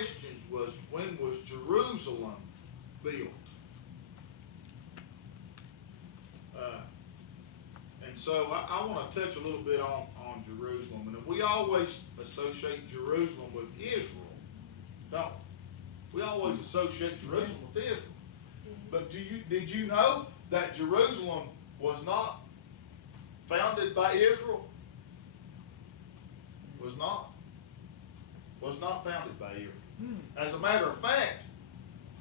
questions was, when was Jerusalem built? And so I want to touch a little bit on Jerusalem. And we always associate Jerusalem with Israel, don't we? We always associate Jerusalem with Israel. But did you know that Jerusalem was not founded by Israel? Was not founded by Israel. As a matter of fact,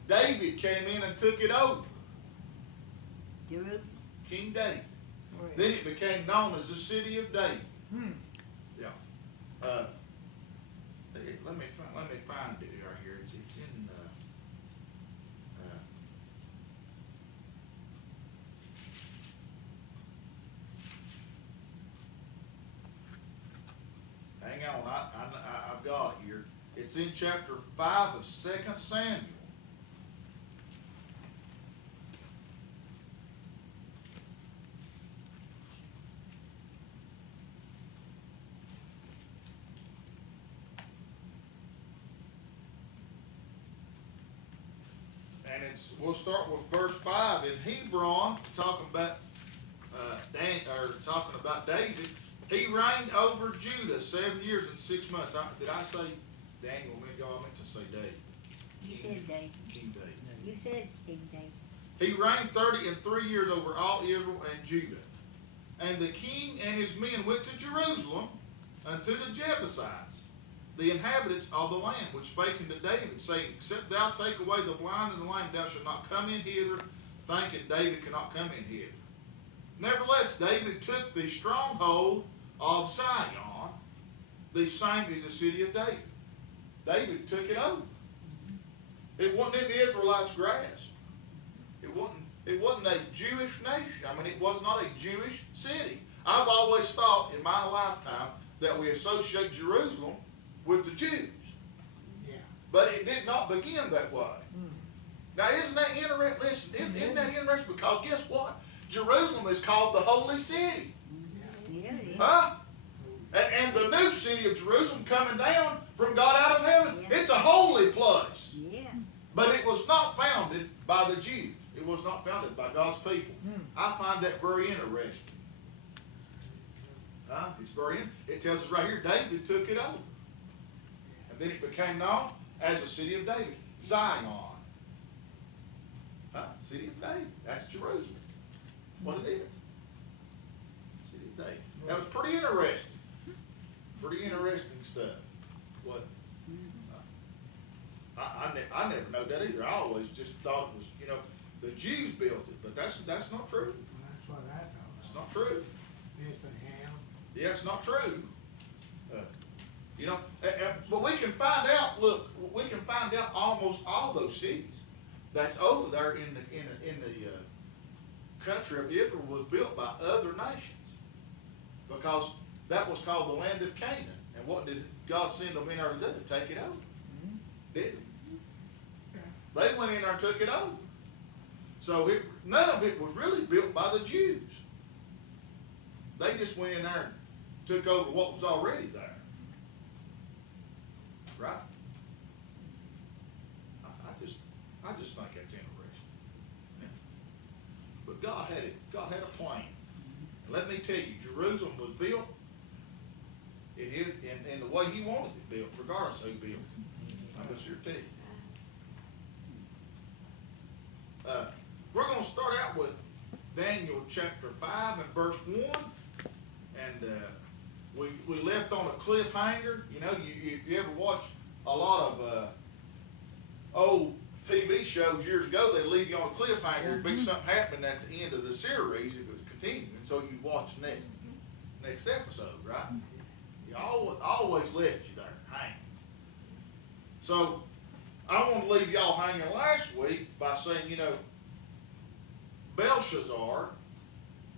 David came in and took it over. King David. Right. Then it became known as the city of David. Yeah. Let me find it right here. It's in. Hang on, I've got it here. It's in chapter 5 of 2 Samuel. And we'll start with verse 5. In Hebron, talking about David, he reigned over Judah 7 years and 6 months. Did I say Daniel? I meant to say David. You said David. King David. You said King David. He reigned 30 years over all Israel and Judah. And the king and his men went to Jerusalem unto the Jebusites, the inhabitants of the land, which spake unto David, saying, Except thou take away the blind and the lame, thou shalt not come in hither, thinking David cannot come in hither. Nevertheless, David took the stronghold of Zion, the same as the city of David. David took it over. It wasn't in the Israelites' grasp. It wasn't a Jewish nation. I mean, it was not a Jewish city. I've always thought in my lifetime that we associate Jerusalem with the Jews. Yeah. But it did not begin that way. Now, isn't that interesting? Listen, isn't that interesting? Because guess what? Jerusalem is called the Holy City. Yeah, it is. Huh? And the new city of Jerusalem coming down from God out of heaven, it's a holy place. Yeah. But it was not founded by the Jews. It was not founded by God's people. I find that very interesting. It tells us right here, David took it over. And then it became known as the city of David. Zion. City of David. That's Jerusalem. What it is. City of David. That was pretty interesting. Pretty interesting stuff. What? I never know that either. I always just thought it was, the Jews built it, but that's not true. Well, that's what I thought. It's not true. Bethlehem. Yeah, it's not true. But we can find out. Look, we can find out almost all those cities that's over there in the country of Israel was built by other nations, because that was called the land of Canaan. And what did God send them in there to do? Take it over. Didn't He? They went in there and took it over. So none of it was really built by the Jews. They just went in there and took over what was already there. Right? I just think that's interesting. Yeah. But God had it. God had a plan. And let me tell you, Jerusalem was built in the way He wanted it built, regardless of who built it. I'm just sure tell you. We're going to start out with Daniel chapter 5 and verse 1. And we left on a cliffhanger. If you ever watch a lot of old TV shows years ago, they leave you on a cliffhanger. There'd be something happening at the end of the series if it was continuing. So you watch the next episode, right? You always left you there hanging. So I want to leave y'all hanging last week by saying, Belshazzar,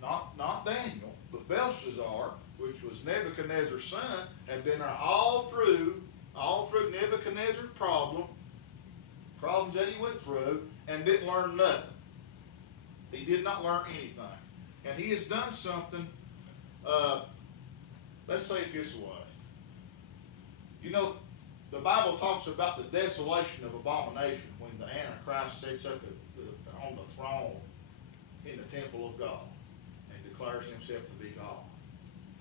not Daniel, but Belshazzar, which was Nebuchadnezzar's son, had been there all through Nebuchadnezzar's problems that he went through, and didn't learn nothing. He did not learn anything. And he has done something, let's say it this way. the Bible talks about the desolation of abomination when the Antichrist sits up on the throne in the temple of God and declares himself to be God.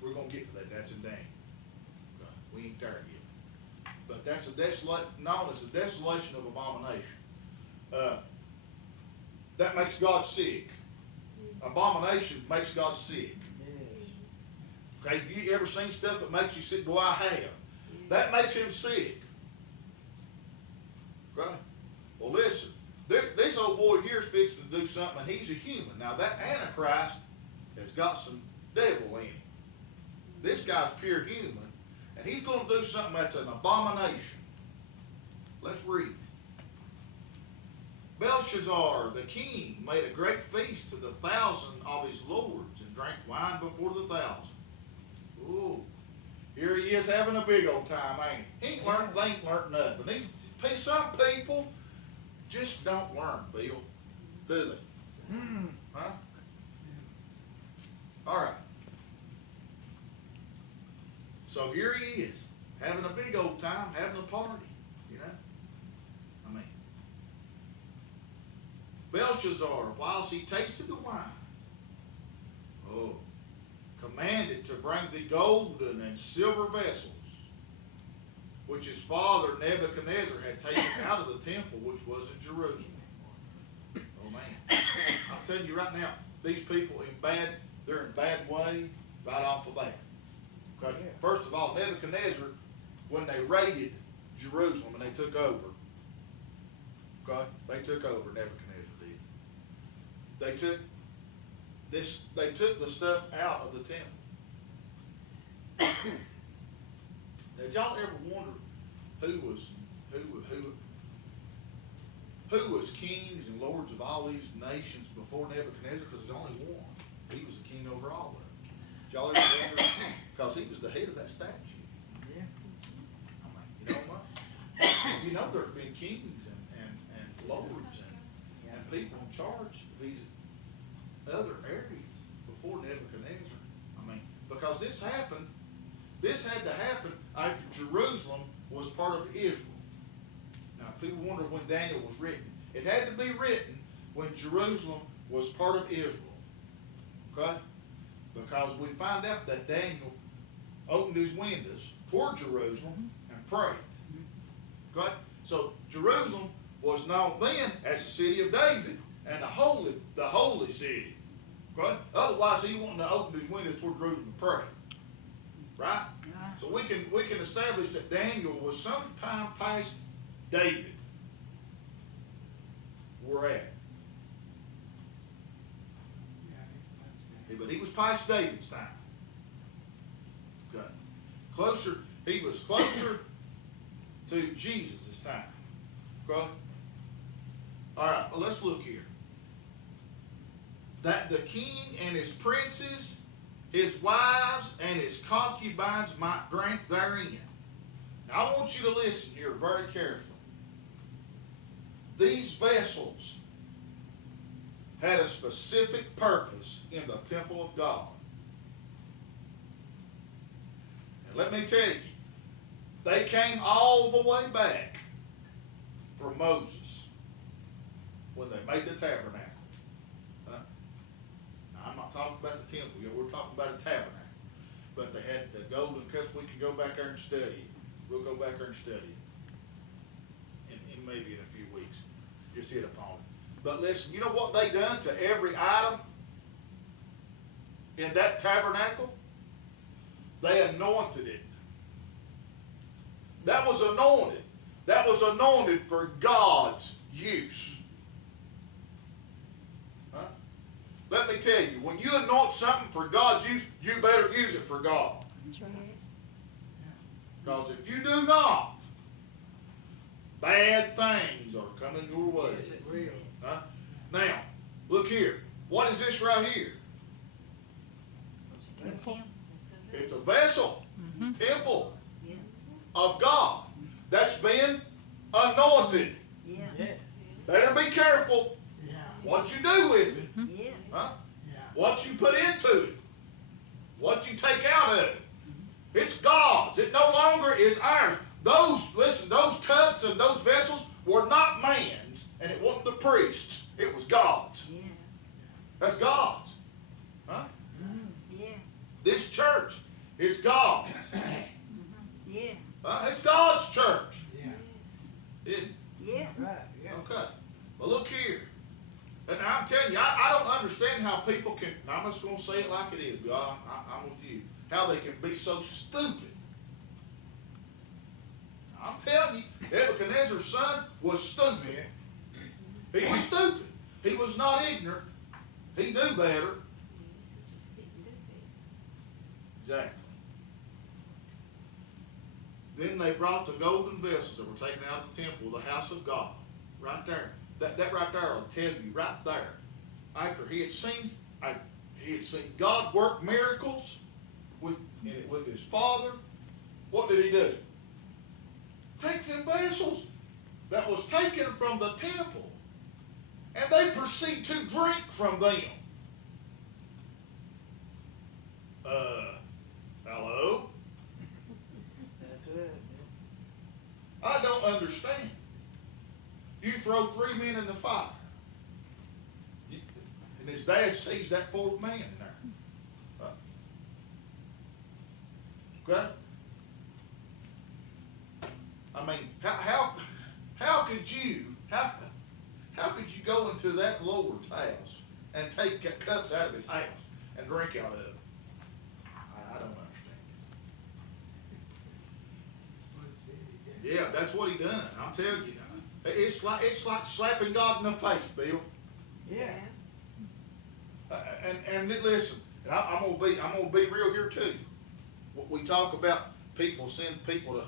We're going to get to that. That's in Daniel. We ain't there yet. But that's known as the desolation of abomination. That makes God sick. Abomination makes God sick. Okay, you ever seen stuff that makes you sick? Boy, I have. That makes him sick. Okay? Well, listen. This old boy here is fixing to do something, and he's a human. Now, that Antichrist has got some devil in him. This guy's pure human, and he's going to do something that's an abomination. Let's read. Belshazzar, the king, made a great feast to the 1,000 of his lords, and drank wine before the 1,000. Ooh, here he is having a big old time, ain't he? They ain't learned nothing. Some people just don't learn, Bill, do they? Huh? All right. So here he is, having a big old time, having a party, you know? I mean, Belshazzar, whilst he tasted the wine, commanded to bring the golden and silver vessels, which his father Nebuchadnezzar had taken out of the temple which was in Jerusalem. Oh man, I'm telling you right now, these people they're in bad way right off the bat. Okay? First of all, Nebuchadnezzar, when they raided Jerusalem and they took over, okay, Nebuchadnezzar did. They took the stuff out of the temple. Did y'all ever wonder who was kings and lords of all these nations before Nebuchadnezzar? Because there's only one. He was the king over all of them. Did y'all ever wonder? Because he was the head of that statue. Yeah. I mean, you know what? You know there's been kings and lords and people in charge of these other areas before Nebuchadnezzar. I mean, because this had to happen after Jerusalem was part of Israel. Now, people wonder when Daniel was written. It had to be written when Jerusalem was part of Israel. Okay? Because we find out that Daniel opened his windows toward Jerusalem and prayed. Okay? So Jerusalem was known then as the city of David and the holy city. Okay? Otherwise, he wouldn't have opened his windows toward Jerusalem and prayed. Right? So we can establish that Daniel was sometime past David. We're at. But he was past David's time. Okay. He was closer to Jesus' time. Okay? Alright, well, let's look here. That the king and his princes, his wives, and his concubines might drink therein. Now I want you to listen here very carefully. These vessels had a specific purpose in the temple of God. And let me tell you, they came all the way back from Moses when they made the tabernacle. Now, I'm not talking about the temple, we're talking about a tabernacle. But they had the golden cups. We can go back there and study it. We'll go back there and study it. And maybe in a few weeks. Just hit upon it. But listen, you know what they done to every item in that tabernacle? They anointed it. That was anointed. That was anointed for God's use. Huh? Let me tell you, when you anoint something for God's use, you better use it for God. Because if you do not, bad things are coming your way. Huh? Now, look here. What is this right here? It's a vessel, temple of God that's been anointed. Better be careful what you do with it. Huh? What you put into it. What you take out of it. It's God's. It no longer is ours. those cups and those vessels were not man's, and it wasn't the priest's. It was God's. Yeah. That's God's. Huh? Yeah. This church is God's. Yeah. It's God's church. Yeah. Yeah. Right, yeah. Okay. Well, look here. And I'm telling you, I don't understand how people can, and I'm just going to say it like it is, but I'm with you, how they can be so stupid. I'm telling you, Nebuchadnezzar's son was stupid. He was stupid. He was not ignorant. He knew better. Exactly. Then they brought the golden vessels that were taken out of the temple, the house of God, right there. That right there will tell you right there. After he had seen God work miracles with his father, what did he do? Take some vessels that was taken from the temple, and they proceed to drink from them. Hello? That's it. I don't understand. You throw 3 men in the fire, and his dad sees that 4th man in there. Okay? I mean, how could you go into that Lord's house and take cups out of his house and drink out of it? I don't understand it. Yeah, that's what he done. I'm telling you now. It's like slapping God in the face, Bill. Yeah. And listen, I'm gonna be real here too. We talk about people send people to,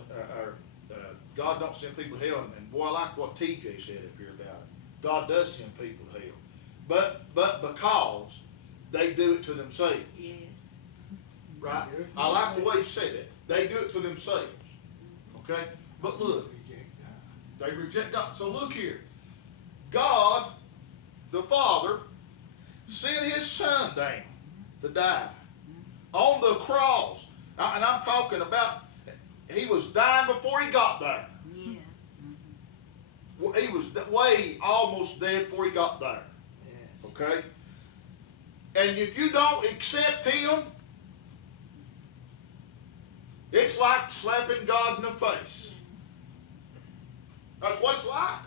God don't send people to hell, and boy, I like what TJ said up here about it. God does send people to hell, but because they do it to themselves, Yes. right? I like the way he said that. They do it to themselves. Okay, but look. Reject God. They reject God. So look here. God, the Father, sent his son down to die on the cross. And I'm talking about, he was dying before he got there. Yeah. He was way almost dead before he got there. Yes. Okay? And if you don't accept him, it's like slapping God in the face. That's what it's like.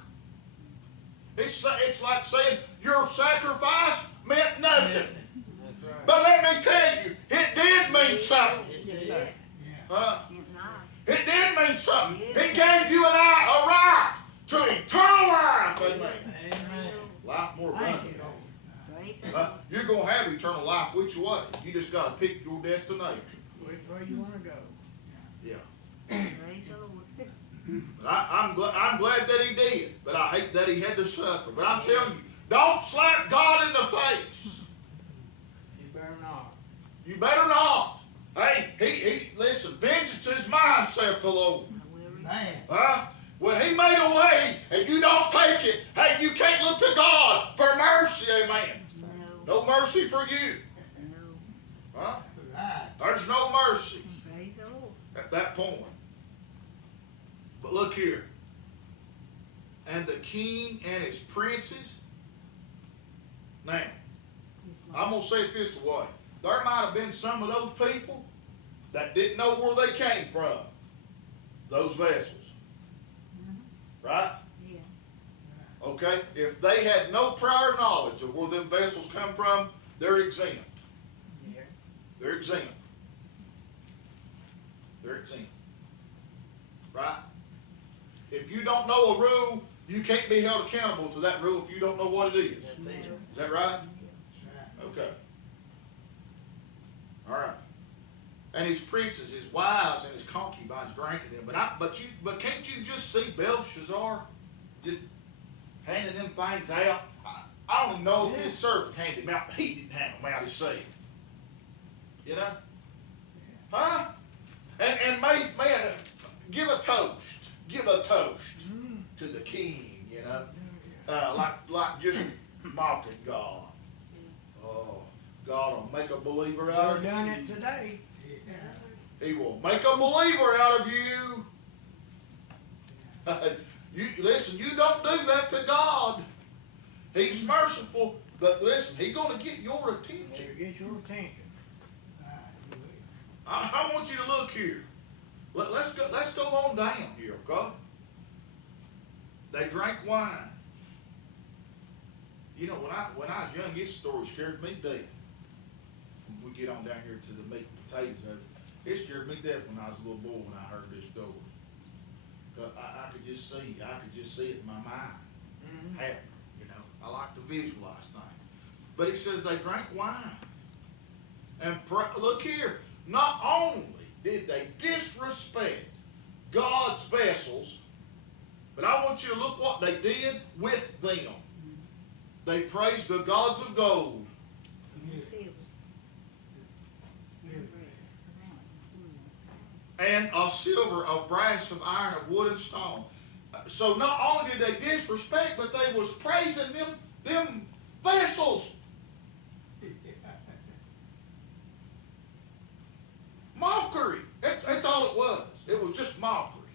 It's like saying your sacrifice meant nothing. That's right. But let me tell you, it did mean something. Yes. Yeah. It's nice. It did mean something. Yes. It gave you and I a right to eternal life. Amen. Amen. Life more Thank abundant. you, Lord. Praise the Lord. You're going to have eternal life which way. You just got to pick your destination. Which way you want to go? Yeah. Praise the Lord. But I'm glad that he did, but I hate that he had to suffer. But I'm telling you, don't slap God in the face. You better not. You better not. Hey, he listen, vengeance is mine, saith the Lord. I will Man. Huh? When he made a way and you don't take it, hey, you can't look to God for mercy, amen. No. No mercy for you. No. Huh? Right. There's no mercy Praise the Lord. at that point. But look here. And the king and his princes. Now, I'm going to say it this way. There might have been some of those people that didn't know where they came from. Those vessels. Right? Yeah. Okay? If they had no prior knowledge of where them vessels come from, they're exempt. Yeah. They're exempt. They're exempt. Right? If you don't know a rule, you can't be held accountable to that rule if you don't know what it is. That's it. Is that right? That's right. Okay. All right. And his princes, his wives, and his concubines drank of them. But can't you just see Belshazzar just handing them things out? I don't even know if his servant handed them out, but he didn't hand them out himself. You know? Huh? And man, give a toast. Give a toast to the king, you know? Like just mocking God. Oh, God will make a believer out We're of doing you. it today. He will make a believer out of you. You listen, you don't do that to God. He's merciful, but listen, He's gonna get your attention. Better get your attention. I want you to look here. Let's go on down here, okay? They drank wine. You know, when I was young, this story scared me to death. When we get on down here to the meat and potatoes of it, it scared me to death when I was a little boy when I heard this story. I could just see it in my mind happening. You know, I like to visualize things. But it says they drank wine. And look here, not only did they disrespect God's vessels, but I want you to look what they did with them. They praised the gods of gold. And of silver, of brass, of iron, of wood and stone. So not only did they disrespect, but they was praising them vessels. Mockery. That's all it was. It was just mockery.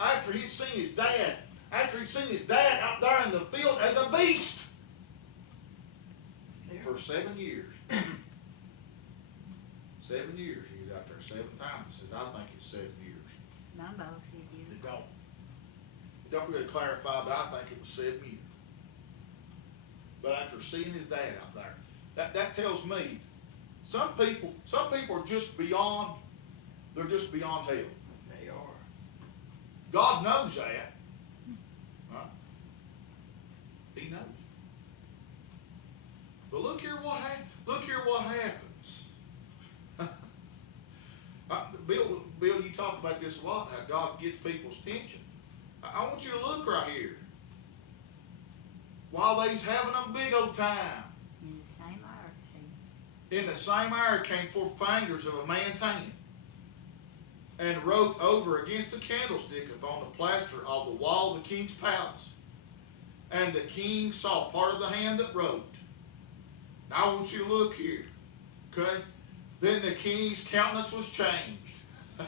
After he'd seen his dad out there in the field as a beast for 7 years. 7 years he was out there 7 times. He says, I think it's 7 years. My boss said you. It don't really clarify, but I think it was 7 years. But after seeing his dad out there, that tells me some people are just beyond, they're just beyond hell. They are. God knows that. Huh? He knows. But look here what happens. Bill, you talk about this a lot, how God gets people's attention. I want you to look right here. While they's having a big old time, in the same hour came forth fingers of a man's hand, and wrote over against the candlestick upon the plaster of the wall of the king's palace. And the king saw part of the hand that wrote. Now I want you to look here, okay? Then the king's countenance was changed,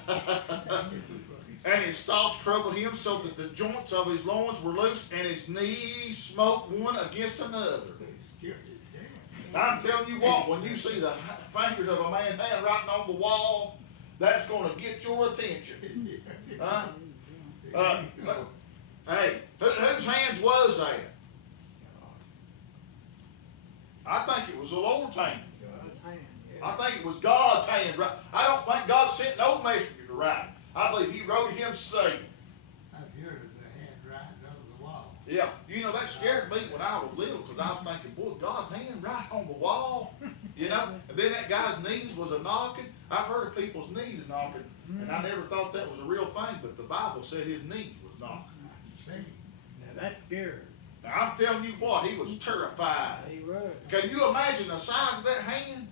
and his thoughts troubled him, so that the joints of his loins were loose, and his knees smote one against another. I'm telling you what, when you see the fingers of a man's hand writing on the wall, that's going to get your attention. Hey, whose hands was that? I think it was the Lord's hand. I think it was God's hand. I don't think God sent no messenger to write. I believe He wrote it Himself. I've heard of the hand writing over the wall. Yeah, you know, that scared me when I was little, because I was thinking, boy, God's hand right on the wall, you know? And then that guy's knees was a knocking. I've heard of people's knees knocking, and I never thought that was a real thing, but the Bible said his knees was knocking. Now that's scary. Now, I'm telling you what, he was terrified. He was. Can you imagine the size of that hand?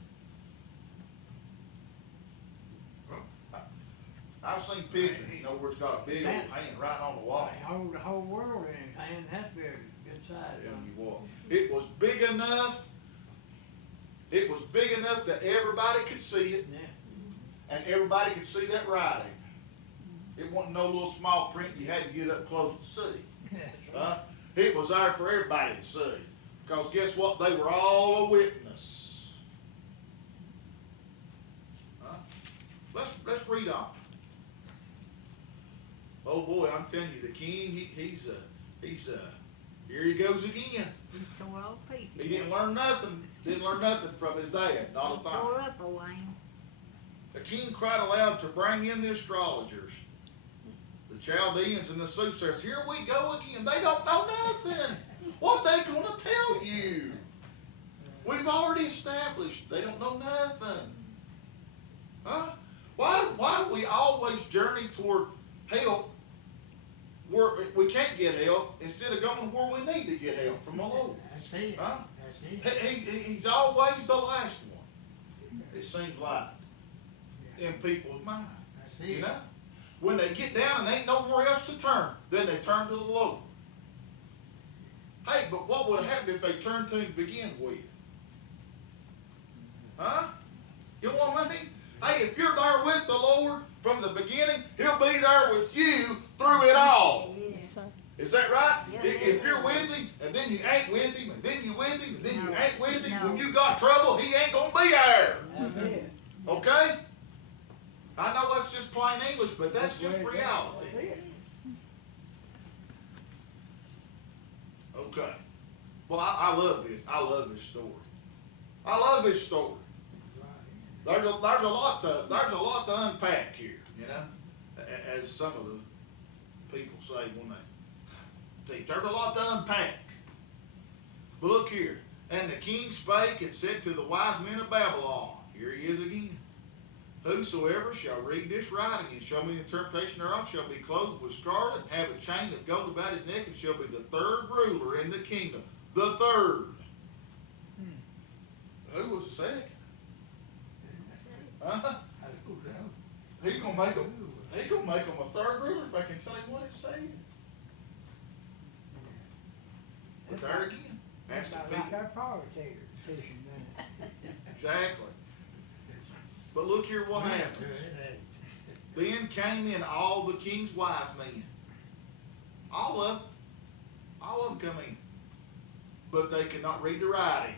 I've seen pictures, you know, where it's got a big old hand right on the wall. The whole world in his hand. That's very good size. Telling you what, it was big enough. It was big enough that everybody could see it, Yeah. and everybody could see that writing. It wasn't no little small print you had to get up close to see. It was there for everybody to see. Because guess what? They were all a witness. Let's read on. Oh boy, I'm telling you, the king, he's here he goes again. He tore all pieces. He didn't learn nothing. Didn't learn nothing from his dad. Not a He thing. tore up a Wayne. The king cried aloud to bring in the astrologers, the Chaldeans and the soothsayers. Here we go again. They don't know nothing. What they gonna tell you? We've already established they don't know nothing. Huh? Why do we always journey toward help where we can't get help instead of going where we need to get help from the Lord? That's it. Huh? That's it. He's always the last one, it seems like, in people's minds. That's it. You know? When they get down and ain't nowhere else to turn, then they turn to the Lord. Hey, but what would have happened if they turned to Him to begin with? Huh? You know what I mean? Hey, if you're there with the Lord from the beginning, He'll be there with you through it all. Yeah. So, Is that right? Yeah, If yeah. you're with him, and then you ain't with him, and then you with him, and then you No, ain't with him, when no. you got trouble, he ain't gonna be there. That's it. Okay? I know that's just plain English, but that's just That's reality. it. Okay. Well, I love this. I love this story. I love this story. There's a lot to unpack here, you know, as some of the people say when they teach. There's a lot to unpack. But look here. And the king spake and said to the wise men of Babylon, here he is again. Whosoever shall read this writing and show me the interpretation thereof shall be clothed with scarlet and have a chain of gold about his neck and shall be the third ruler in the kingdom. The third. Who was the second? Huh? I don't know. He gonna make him a third ruler if I can tell him what it's saying. But there again, That's that's the like people. our politics decision, man. Exactly. But look here what happens. Then came in all the king's wise men. All of them come in. But they could not read the writing,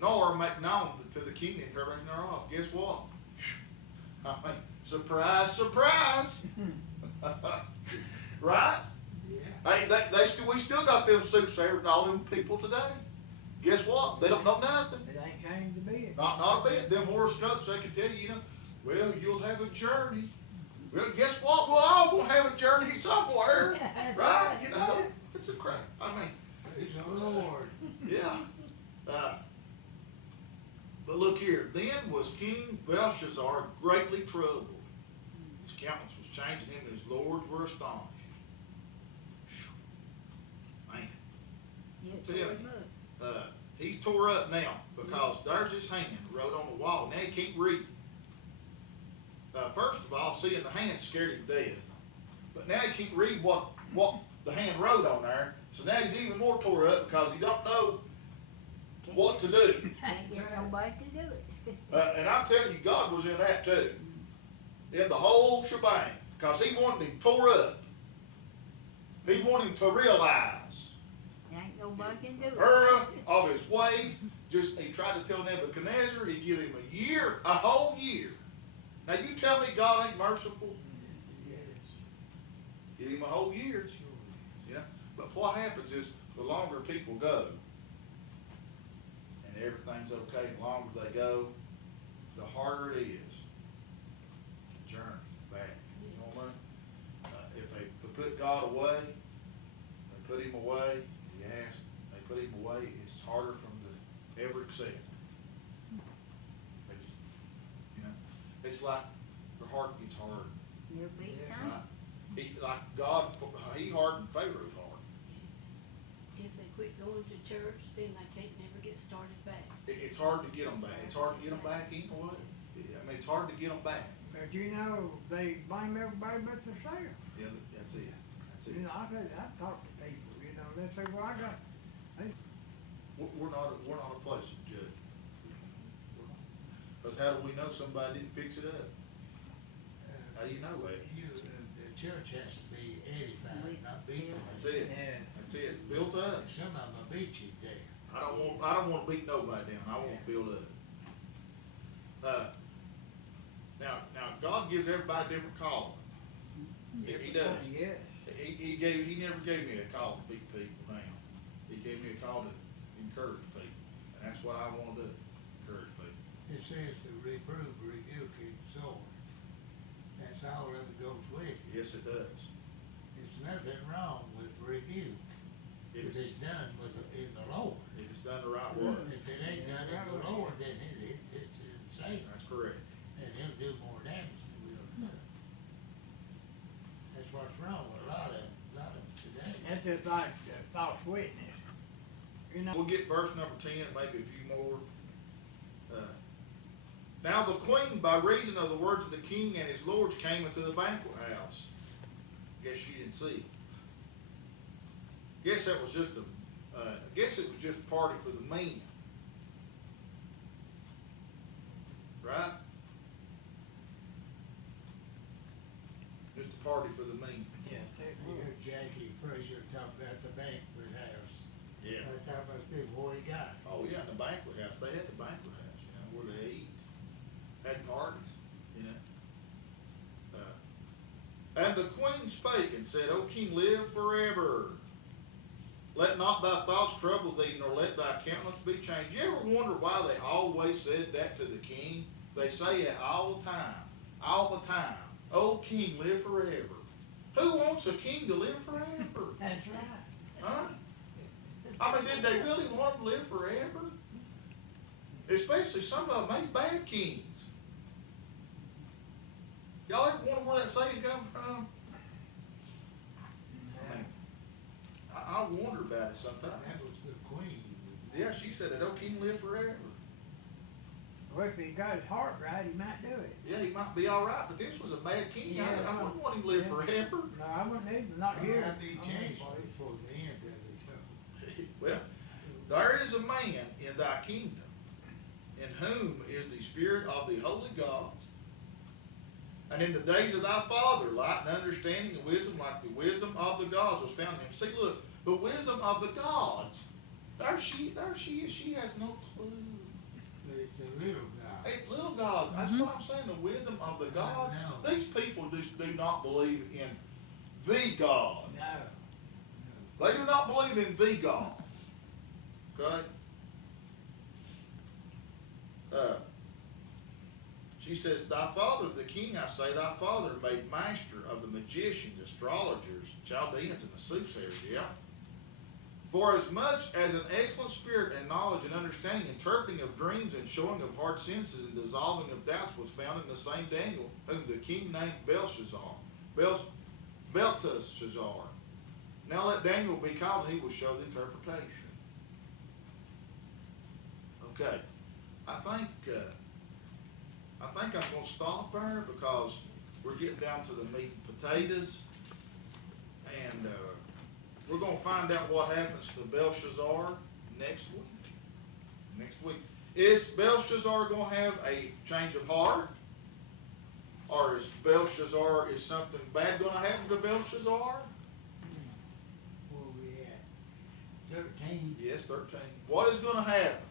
nor make known to the king the interpretation thereof. Guess what? I mean, surprise, surprise. Right? Yeah. We still got them soothsayers and all them people today. Guess what? They don't know nothing. It ain't changed a bit. Not a bit. Them horoscopes, they can tell you, well, you'll have a journey. Well, guess what? We're all gonna have a journey somewhere, right? You know, it's a crap. I mean, Praise the Lord. yeah. But look here. Then was King Belshazzar greatly troubled. His countenance was changed, and him and his lords were astonished. Phew. Man. Yeah, Tell you. look. He's tore up now because there's his hand wrote on the wall. Now he can't read. First of all, seeing the hand scared him to death. But now he can't read what the hand wrote on there. So now he's even more tore up because he don't know what to do. Can't get nobody to do it. And I'm telling you, God was in that too. In the whole shebang. Because he wanted him tore up. He wanted him to realize Ain't nobody can do it. error of his ways. He tried to tell Nebuchadnezzar, he'd give him a year, a whole year. Now you tell me God ain't merciful? Yes. Give him a whole year. Sure. You know? But what happens is the longer people go, and everything's okay, the longer they go, the harder it is to journey back. You know what I mean? If they put God away, they put him away, they put him away, it's harder for them to ever accept. They just, you know, it's like their heart gets hard. There'll be Yeah. some. Like God, he hardened Pharaoh's heart. If they quit going to church, then they can't never get started back. It's hard to get them back. It's hard to get them back anyway. I mean, it's hard to get them back. But you know, they blame everybody but themselves. Yeah, that's it. That's You it. know, I've talked to people, you know, they say, well, I got, We're not a place to judge. Because how do we know somebody didn't fix it up? How do you know that? The church has to be edified, not beat. That's it. yeah. That's it. Built up. Some of them will beat you to death. I don't want to beat nobody down. I want to build up. Now God gives everybody a different calling. He does. Yes. He never gave me a call to beat people down. He gave me a call to encourage people. And that's what I want to do. Encourage people. It says to reprove, rebuke, exhort. That's all of it goes with it. Yes, it does. There's nothing wrong with rebuke if it's done in the Lord. If it's done the right way. If it ain't done in the Lord, then it's insane. That's correct. And it'll do more damage than it will good. That's what's wrong with a lot of today. That's just like false witness. You know, We'll get verse number 10, maybe a few more. Now the queen, by reason of the words of the king and his lords, came into the banquet house. Guess she didn't see. Guess that was just a party for the men. Right? Just a party for the men. yeah, You hear talking about the banquet house. Yeah. That's how much before he got it. Oh, yeah, in the banquet house, they had the banquet house, you know, where they eat, had parties, you know. And the queen spake and said, O king, live forever. Let not thy thoughts trouble thee, nor let thy countenance be changed. You ever wonder why they always said that to the king? They say it all the time, all the time. O king, live forever. Who wants a king to live forever? That's right. Huh? I mean, did they really want to live forever? Especially some of them, these bad kings. Y'all ever wonder where that saying come from? I mean, I wonder about it sometimes. That was the queen. Yeah, she said that, oh, king live forever. Well, if he got his heart right, he might do it. Yeah, he might be all right, but this was a bad king. Yeah, I wouldn't want him to live yeah. forever. No, I wouldn't either, not Well, here. that'd be I don't changed know. before the end of it, though. Well, there is a man in thy kingdom, in whom is the spirit of the holy gods. And in the days of thy father, light and understanding and wisdom, like the wisdom of the gods, was found in him. See, look, the wisdom of the gods. There she is. She has no clue. But it's a little guy. Hey, little gods. That's what I'm saying. The wisdom of the gods. know. These people do not believe in the God. No. They do not believe in the God. Okay? She says, thy father, the king, I say, thy father made master of the magicians, astrologers, Chaldeans, and the soothsayers. Yeah. For as much as an excellent spirit and knowledge and understanding, interpreting of dreams and showing of hard senses and dissolving of doubts was found in the same Daniel, whom the king named Belshazzar. Belteshazzar. Now let Daniel be called, and he will show the interpretation. Okay, I think I'm going to stop there because we're getting down to the meat and potatoes, and we're going to find out what happens to Belshazzar next week. Next week, is Belshazzar going to have a change of heart, or is something bad going to happen to Belshazzar? Where we at? 13. Yes, 13. What is going to happen?